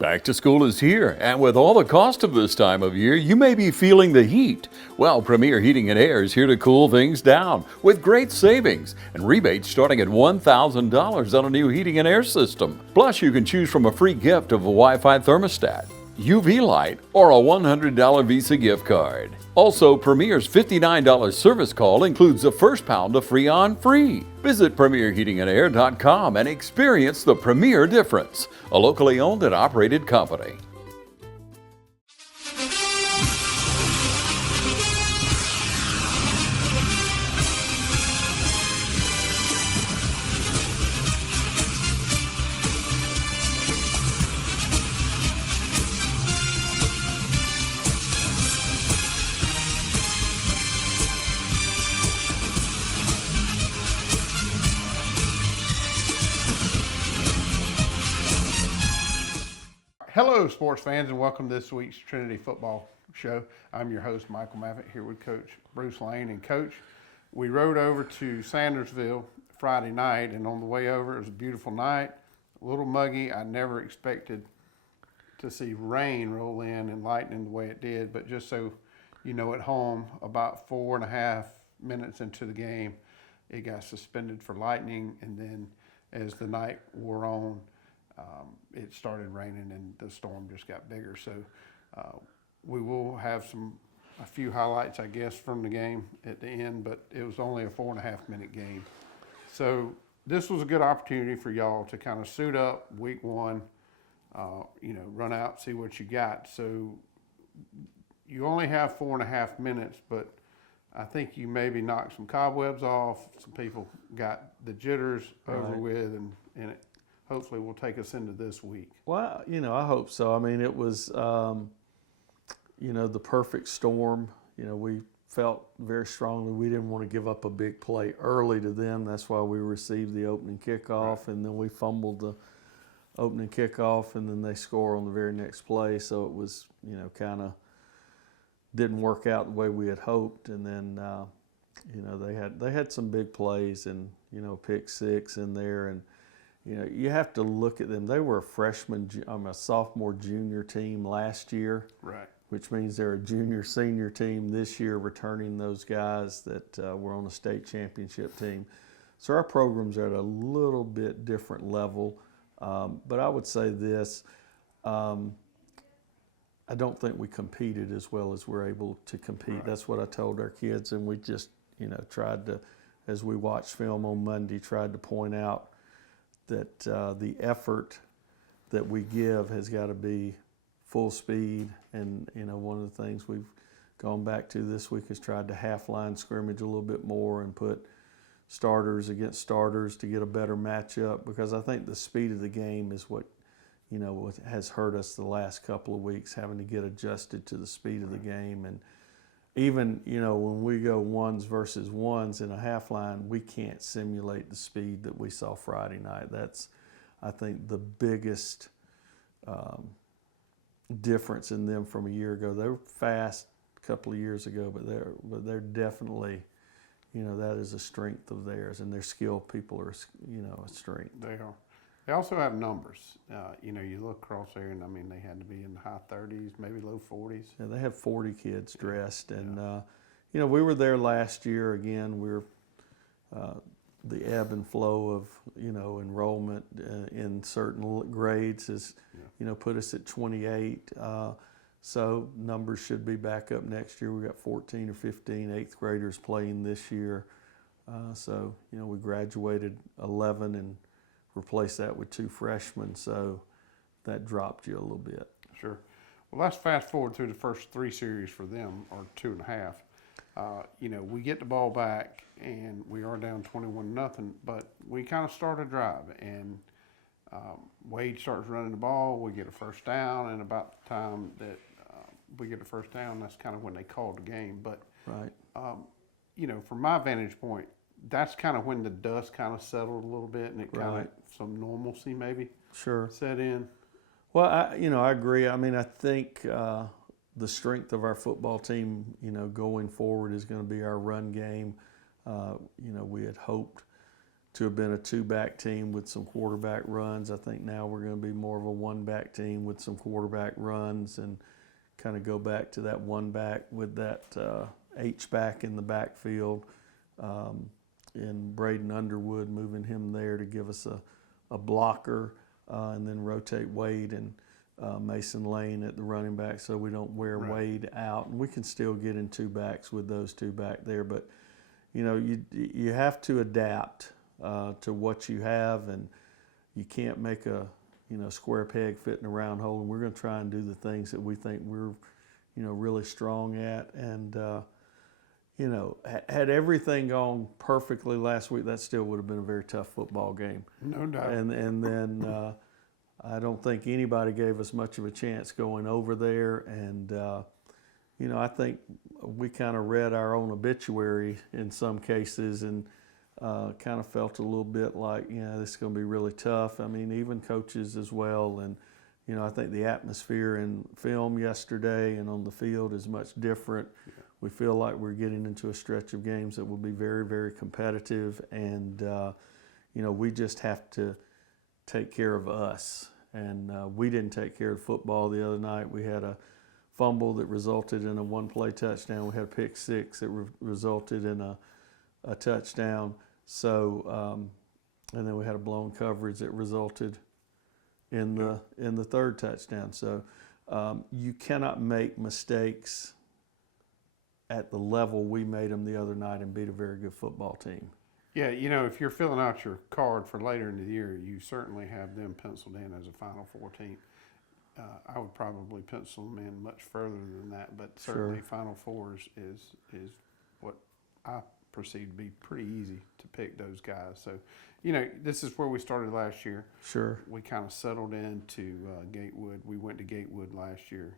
Back to school is here, and with all the cost of this time of year, you may be feeling the heat. Well, Premier Heating and Air is here to cool things down with great savings and rebates starting at $1,000 on a new heating and air system. Plus, you can choose from a free gift of a Wi-Fi thermostat, UV light, or a $100 Visa gift card. Also, Premier's $59 service call includes the first pound of Freon free. Visit PremierHeatingandAir.com and experience the Premier difference, a locally owned and operated company. Hello, sports fans, and welcome to this week's Trinity Football Show. I'm your host, Michael Maffitt, here with Coach Bruce Lane. And Coach, we rode over to Sandersville Friday night, and on the way over, it was a beautiful night, a little muggy. I never expected to see rain roll in and lightning the way it did, but just so you know, at home, about 4.5 minutes into the game, it got suspended for lightning, and then as the night wore on, it started raining and the storm just got bigger. So we will have a few highlights, I guess, from the game at the end, but it was only a 4.5 minute game. So this was a good opportunity for y'all to kind of suit up week one, run out, see what you got. So you only have 4.5 minutes, but I think you maybe knocked some cobwebs off. Some people got the jitters over with, and it hopefully will take us into this week. Well, I hope so. I mean, it was, the perfect storm. We felt very strongly we didn't want to give up a big play early to them. That's why we received the opening kickoff, and then we fumbled the opening kickoff, and then they score on the very next play. So it was, kind of didn't work out the way we had hoped. And then, they had some big plays and, pick six in there. And, you have to look at them. They were a sophomore, junior team last year, right? Which means they're a junior, senior team this year, returning those guys that were on a state championship team. So our programs are at a little bit different level. But I would say this, I don't think we competed as well as we're able to compete. Right. That's what I told our kids, and we just, tried to, as we watched film on Monday, tried to point out that the effort that we give has got to be full speed. And, one of the things we've gone back to this week is tried to half line scrimmage a little bit more and put starters against starters to get a better matchup, because I think the speed of the game is what, what has hurt us the last couple of weeks, having to get adjusted to the speed of the game. And even, when we go ones versus ones in a half line, we can't simulate the speed that we saw Friday night. That's, I think, the biggest difference in them from a year ago. They were fast a couple of years ago, but they're definitely, that is a strength of theirs, and their skilled people are, a strength. They are. They also have numbers. You look across there, and I mean, they had to be in the high 30s, maybe low 40s. Yeah, they have 40 kids dressed, and we were there last year. Again, we're the ebb and flow of enrollment in certain grades has put us at 28. So numbers should be back up next year. We got 14 or 15 eighth graders playing this year. So we graduated 11 and replace that with 2 freshmen, so that dropped you a little bit. Sure. Well, let's fast forward through the first 3 series for them, or 2.5. We get the ball back, and we are down 21-0, but we kind of start a drive, and Wade starts running the ball. We get a first down, and about the time that we get a first down, that's kind of when they called the game. But, right. From my vantage point, that's kind of when the dust kind of settled a little bit, and it kind of some normalcy maybe set in. Well, I agree. I mean, I think the strength of our football team, going forward is going to be our run game. We had hoped to have been a two-back team with some quarterback runs. I think now we're going to be more of a one-back team with some quarterback runs and kind of go back to that one-back with that H-back in the backfield. And Braden Underwood, moving him there to give us a blocker, and then rotate Wade and Mason Lane at the running back so we don't wear Wade out. And we can still get in two backs with those two back there. But, you know, you have to adapt to what you have, and you can't make a square peg fit in a round hole. And we're going to try and do the things that we think we're really strong at. And had everything gone perfectly last week, that still would have been a very tough football game. No doubt. And then I don't think anybody gave us much of a chance going over there. And I think we kind of read our own obituary in some cases, and kind of felt a little bit like, this is going to be really tough. I mean, even coaches as well. And, I think the atmosphere in film yesterday and on the field is much different. Yeah. We feel like we're getting into a stretch of games that will be very, very competitive. And, we just have to take care of us. And we didn't take care of football the other night. We had a fumble that resulted in a one-play touchdown. We had a pick six that resulted in a touchdown. So, and then we had a blown coverage that resulted in the third touchdown. So, you cannot make mistakes at the level we made them the other night and beat a very good football team. Yeah, if you're filling out your card for later in the year, you certainly have them penciled in as a Final Four team. I would probably pencil them in much further than that, but certainly Final Fours is what I perceive to be pretty easy to pick those guys. So, this is where we started last year. Sure. We kind of settled into Gatewood. We went to Gatewood last year.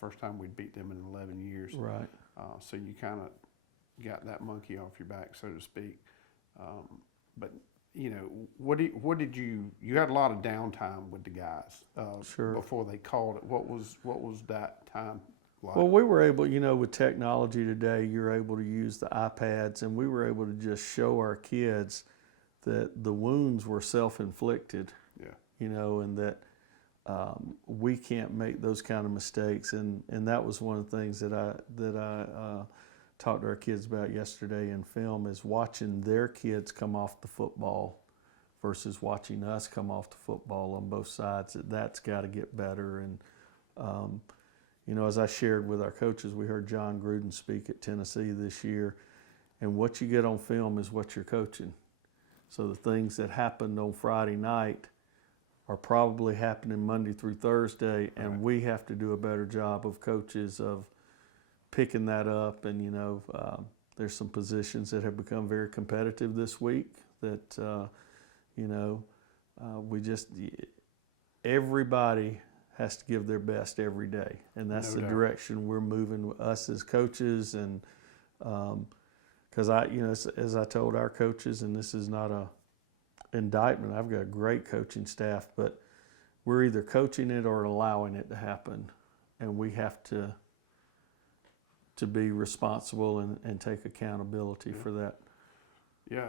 First time we'd beat them in 11 years. Right. So you kind of got that monkey off your back, so to speak. But what did you had a lot of downtime with the guys before they called it. What was that time like? Well, we were able, with technology today, you're able to use the iPads, and we were able to just show our kids that the wounds were self-inflicted. Yeah. And that we can't make those kind of mistakes, and that was one of the things that I talked to our kids about yesterday in film, is watching their kids come off the football versus watching us come off the football on both sides. That's got to get better. And as I shared with our coaches, we heard John Gruden speak at Tennessee this year, and what you get on film is what you're coaching. So the things that happened on Friday night are probably happening Monday through Thursday, and we have to do a better job of coaches of picking that up. And there's some positions that have become very competitive this week that everybody has to give their best every day, and that's the direction we're moving, us as coaches. And because as I told our coaches, and this is not a indictment, I've got a great coaching staff, but we're either coaching it or allowing it to happen, and we have to be responsible and take accountability for that. Yeah,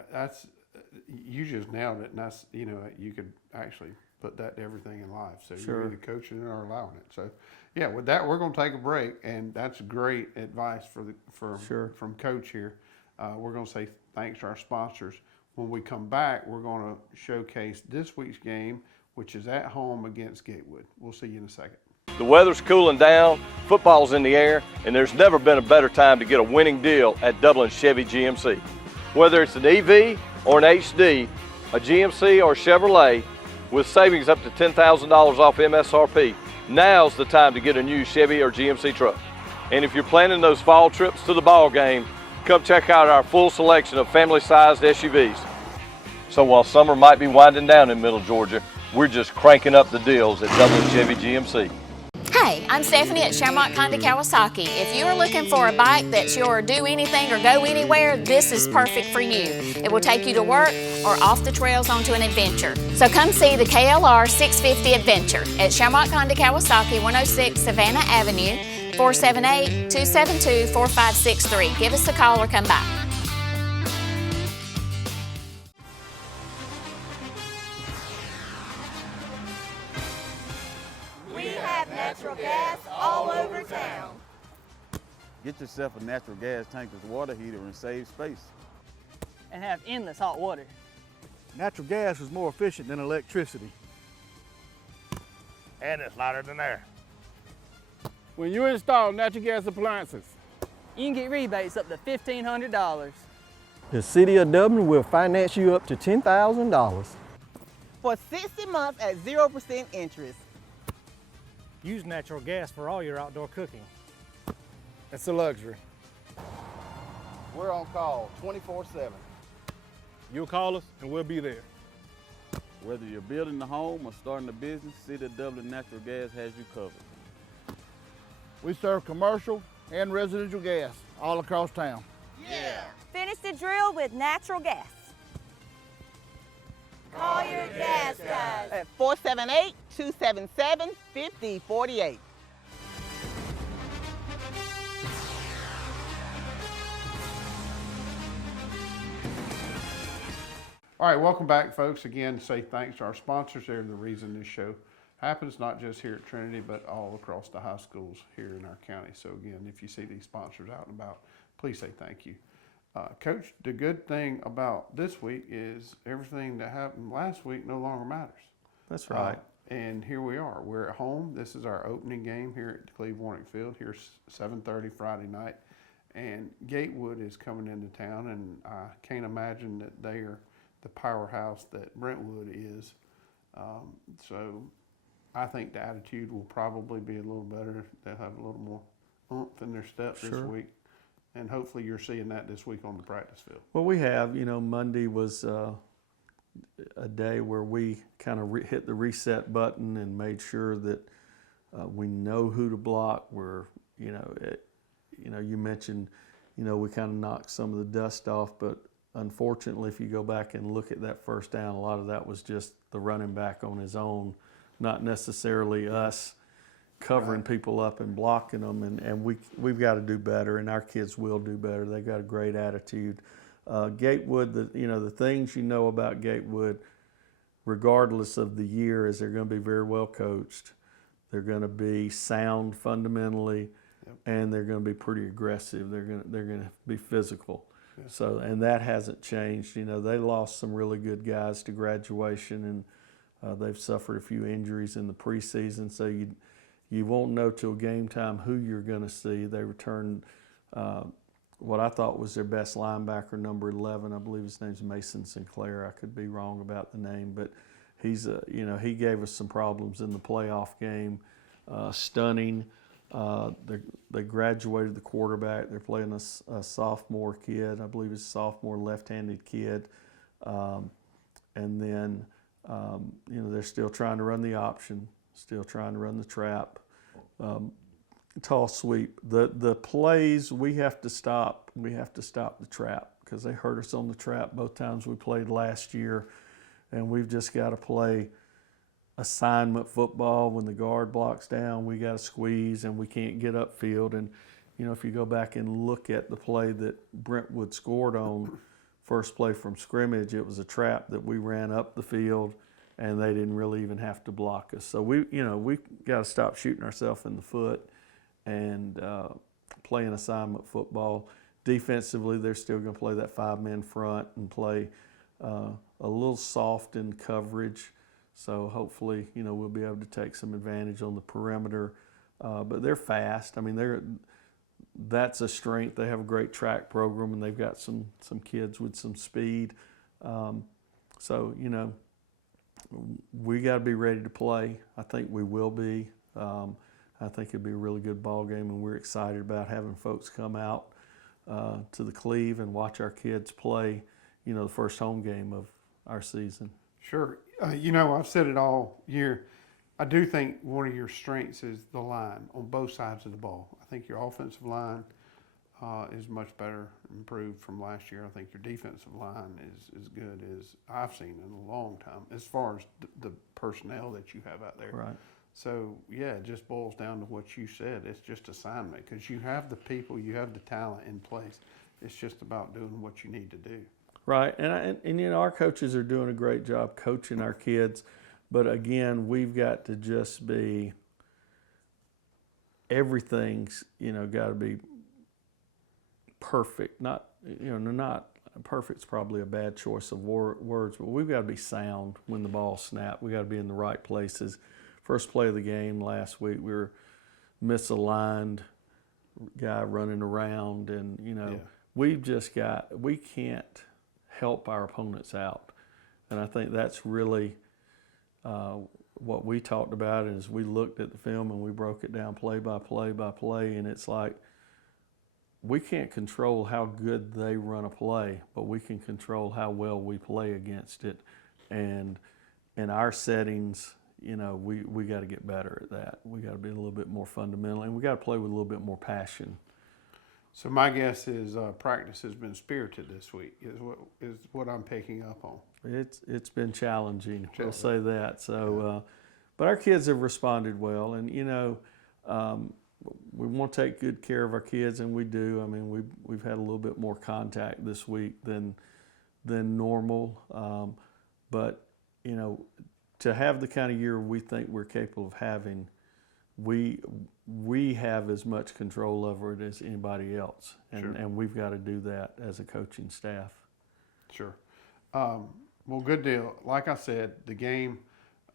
you just nailed it, and that's you could actually put that to everything in life. So you're either coaching it or allowing it. So yeah, with that, we're going to take a break, and that's great advice from Coach here. We're going to say thanks to our sponsors. When we come back, we're going to showcase this week's game, which is at home against Gatewood. We'll see you in a second. The weather's cooling down, football's in the air, and there's never been a better time to get a winning deal at Dublin Chevy GMC. Whether it's an EV or an HD, a GMC or Chevrolet, with savings up to $10,000 off MSRP, now's the time to get a new Chevy or GMC truck. And if you're planning those fall trips to the ball game, come check out our full selection of family-sized SUVs. So while summer might be winding down in Middle Georgia, we're just cranking up the deals at Dublin Chevy GMC. Hey, I'm Stephanie at Shermont Honda Kawasaki. If you're looking for a bike that's your do anything or go anywhere, this is perfect for you. It will take you to work or off the trails onto an adventure. So come see the KLR 650 Adventure at Shermont Honda Kawasaki, 106 Savannah Avenue, 478-272-4563. Give us a call or come by. Natural gas all over town. Get yourself a natural gas tankless water heater and save space. And have endless hot water. Natural gas is more efficient than electricity. And it's lighter than air. When you install natural gas appliances, You can get rebates up to $1,500. The City of Dublin will finance you up to $10,000. For 60 months at 0% interest. Use natural gas for all your outdoor cooking. it's a luxury. We're on call 24/7. You'll call us and we'll be there. Whether you're building a home or starting a business, City of Dublin Natural Gas has you covered. We serve commercial and residential gas all across town. Finish the drill with natural gas. Call your gas guys at 478-277-5048. All right, welcome back, folks. Again, say thanks to our sponsors. They're the reason this show happens, not just here at Trinity, but all across the high schools here in our county. So again, if you see these sponsors out and about, please say thank you. Coach, the good thing about this week is everything that happened last week no longer matters. That's right. And here we are. We're at home. This is our opening game here at Cleve Warnick Field. Here's 7:30 Friday night. And Gatewood is coming into town, and I can't imagine that they are the powerhouse that Brentwood is. So I think the attitude will probably be a little better. They'll have a little more oomph in their step this week. And hopefully you're seeing that this week on the practice field. Well, we have. Monday was a day where we kind of hit the reset button and made sure that we know who to block. You mentioned, we kind of knocked some of the dust off, but unfortunately, if you go back and look at that first down, a lot of that was just the running back on his own, not necessarily us covering people up and blocking them. And we've got to do better, and our kids will do better. They've got a great attitude. Gatewood, the things about Gatewood, regardless of the year, is they're going to be very well coached. They're going to be sound fundamentally, and they're going to be pretty aggressive. They're going to be physical. Yeah. So, and that hasn't changed. They lost some really good guys to graduation, and they've suffered a few injuries in the preseason. So you won't know till game time who you're going to see. They returned what I thought was their best linebacker, number 11. I believe his name's Mason Sinclair. I could be wrong about the name, but he's he gave us some problems in the playoff game. Stunning. They graduated the quarterback. They're playing a sophomore kid. I believe it's a sophomore left-handed kid. And then, they're still trying to run the option, still trying to run the trap. Tall sweep. The plays we have to stop. We have to stop the trap because they hurt us on the trap both times we played last year. And we've just got to play assignment football. When the guard blocks down, we got to squeeze, and we can't get upfield. And if you go back and look at the play that Brentwood scored on, first play from scrimmage, it was a trap that we ran up the field, and they didn't really even have to block us. So we got to stop shooting ourselves in the foot and play an assignment football. Defensively, they're still going to play that 5-man front and play a little soft in coverage. So hopefully, we'll be able to take some advantage on the perimeter. But they're fast. I mean, that's a strength. They have a great track program, and they've got some kids with some speed. So we got to be ready to play. I think we will be. I think it'll be a really good ball game, and we're excited about having folks come out to the Cleve and watch our kids play, the first home game of our season. Sure. I've said it all year. I do think one of your strengths is the line on both sides of the ball. I think your offensive line is much better, improved from last year. I think your defensive line is as good as I've seen in a long time as far as the personnel that you have out there. Right. So, it just boils down to what you said. It's just assignment because you have the people, you have the talent in place. It's just about doing what you need to do. Right, and our coaches are doing a great job coaching our kids, but again, we've got to just be everything's, got to be perfect. Not perfect's probably a bad choice of words, but we've got to be sound when the ball snapped. We got to be in the right places. First play of the game last week, we were misaligned, guy running around, and we can't help our opponents out. And I think that's really what we talked about is we looked at the film and we broke it down play by play by play, and it's like we can't control how good they run a play, but we can control how well we play against it. And in our settings, we got to get better at that. We got to be a little bit more fundamental, and we got to play with a little bit more passion. So my guess is practice has been spirited this week. Is what I'm picking up on. It's been challenging. We'll say that. So, but our kids have responded well, and we want to take good care of our kids, and we do. I mean, we've had a little bit more contact this week than normal, but to have the kind of year we think we're capable of having, we have as much control over it as anybody else, and we've got to do that as a coaching staff. Sure. Well, good deal. Like I said, the game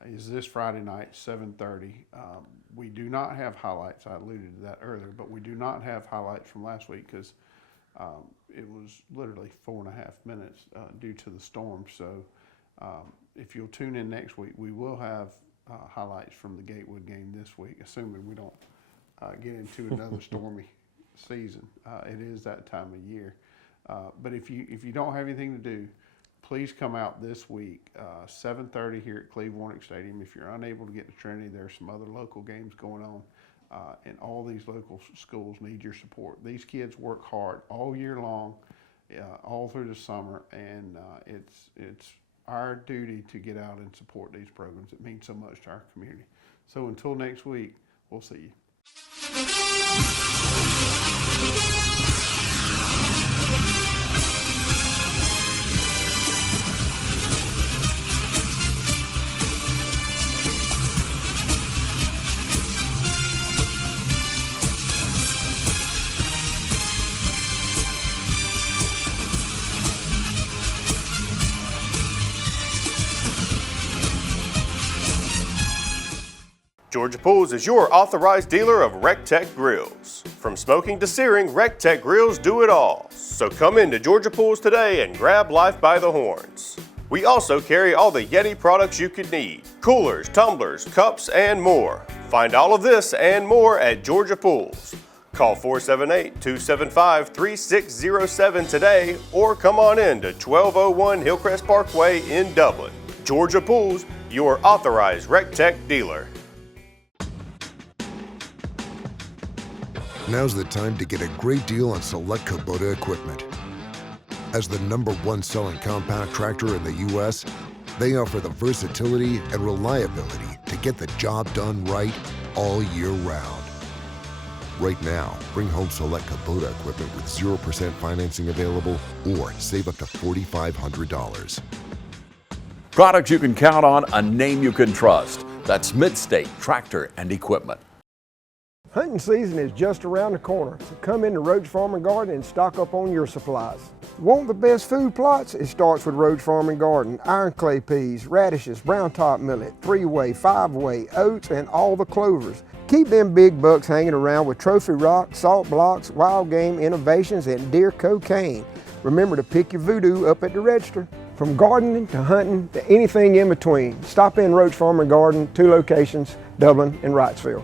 is this Friday night, 7:30. We do not have highlights. I alluded to that earlier, but we do not have highlights from last week because it was literally 4.5 minutes due to the storm. So if you'll tune in next week, we will have highlights from the Gatewood game this week, assuming we don't get into another stormy season. It is that time of year. But if you don't have anything to do, please come out this week, 7:30 here at Cleve Warnick Stadium. If you're unable to get to Trinity, there's some other local games going on, and all these local schools need your support. These kids work hard all year long, all through the summer, and it's our duty to get out and support these programs. It means so much to our community. So until next week, we'll see you. Georgia Pools is your authorized dealer of RecTech grills. From smoking to searing, RecTech grills do it all. So come into Georgia Pools today and grab life by the horns. We also carry all the Yeti products you could need: coolers, tumblers, cups, and more. Find all of this and more at Georgia Pools. Call 478-275-3607 today or come on in to 1201 Hillcrest Parkway in Dublin. Georgia Pools, your authorized RecTech dealer. Now's the time to get a great deal on select Kubota equipment. As the #1 selling compact tractor in the U.S., they offer the versatility and reliability to get the job done right all year round. Right now, bring home select Kubota equipment with 0% financing available or save up to $4,500. Products you can count on, a name you can trust. That's Midstate Tractor and Equipment. Hunting season is just around the corner, so come into Roach Farm and Garden and stock up on your supplies. Want the best food plots? It starts with Roach Farm and Garden. Iron clay peas, radishes, brown top millet, 3-way, 5-way, oats, and all the clovers. Keep them big bucks hanging around with trophy rock, salt blocks, wild game innovations, and deer cocaine. Remember to pick your voodoo up at the register. From gardening to hunting to anything in between, stop in Roach Farm and Garden, 2 locations, Dublin and Wrightsville.